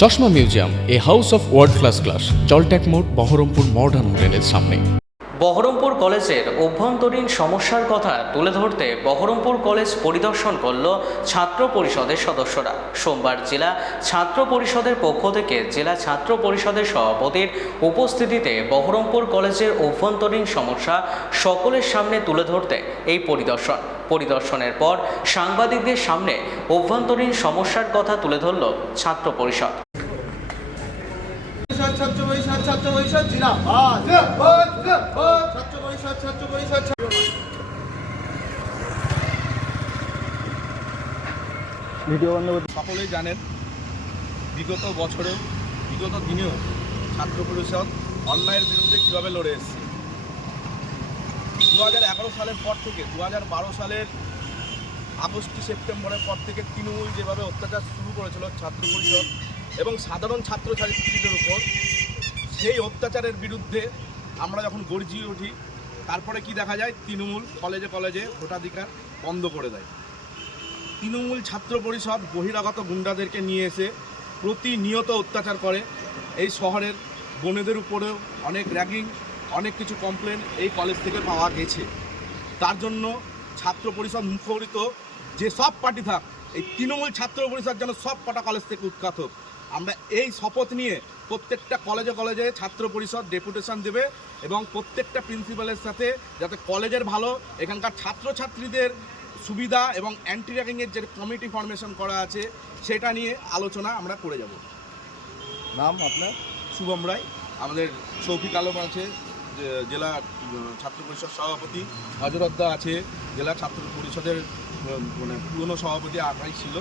চশমা museum, a house of world class, জলট্যাক মোড়, বহরমপুর মডার্ন হোটেলের সামনে। বহরমপুর কলেজের অভ্যন্তরীণ সমস্যার কথা তুলে ধরতে বহরমপুর কলেজ পরিদর্শন করল ছাত্র পরিষদের সদস্যরা। সোমবার জেলা ছাত্র পরিষদের পক্ষ থেকে জেলা ছাত্র পরিষদের সভাপতির উপস্থিতিতে বহরমপুর কলেজের অভ্যন্তরীণ সমস্যা সকলের সামনে তুলে ধরতে এই পরিদর্শনের পর সাংবাদিকদের সামনে অভ্যন্তরীণ সমস্যার কথা তুলে ধরল ছাত্র পরিষদ। ছাত্র পরিষদ সকলেই জানেন বিগত বছরেও বিগত দিনেও ছাত্র পরিষদ অন্যায়ের বিরুদ্ধে কীভাবে লড়ে এসেছে। 2011 সালের পর থেকে 2012 সালের আগস্ট সেপ্টেম্বরের পর থেকে তৃণমূল যেভাবে অত্যাচার শুরু করেছিল ছাত্র পরিষদ এবং সাধারণ ছাত্রছাত্রীদের উপর, সেই অত্যাচারের বিরুদ্ধে আমরা যখন গর্জিয়ে উঠি, তারপরে কি দেখা যায়, তৃণমূল কলেজে কলেজে ভোটাধিকার বন্ধ করে দেয়। তৃণমূল ছাত্র পরিষদ বহিরাগত গুন্ডাদেরকে নিয়ে এসে প্রতিনিয়ত অত্যাচার করে। এই শহরের বোনেদের উপরেও অনেক র্যাগিং, অনেক কিছু কমপ্লেন এই কলেজ থেকে পাওয়া গেছে। তার জন্য ছাত্র পরিষদ মুখরিত যে সব পার্টি থাক, এই তৃণমূল ছাত্র পরিষদ যেন সব কটা কলেজ থেকে উৎখাত হোক। আমরা এই শপথ নিয়ে প্রত্যেকটা কলেজে কলেজে ছাত্র পরিষদ ডেপুটেশন দেবে এবং প্রত্যেকটা প্রিন্সিপালের সাথে যাতে কলেজের ভালো, এখানকার ছাত্রছাত্রীদের সুবিধা এবং অ্যান্টি র্যাগিংয়ের যে কমিটি ফরমেশন করা আছে সেটা নিয়ে আলোচনা আমরা করে যাব। নাম আপনার? শুভম রায়। আমাদের শৌফিক আলম আছে জেলা ছাত্র পরিষদ সভাপতি, হজরতদা আছে জেলা ছাত্র পরিষদের পুরনো সভাপতি, আগাই ছিল।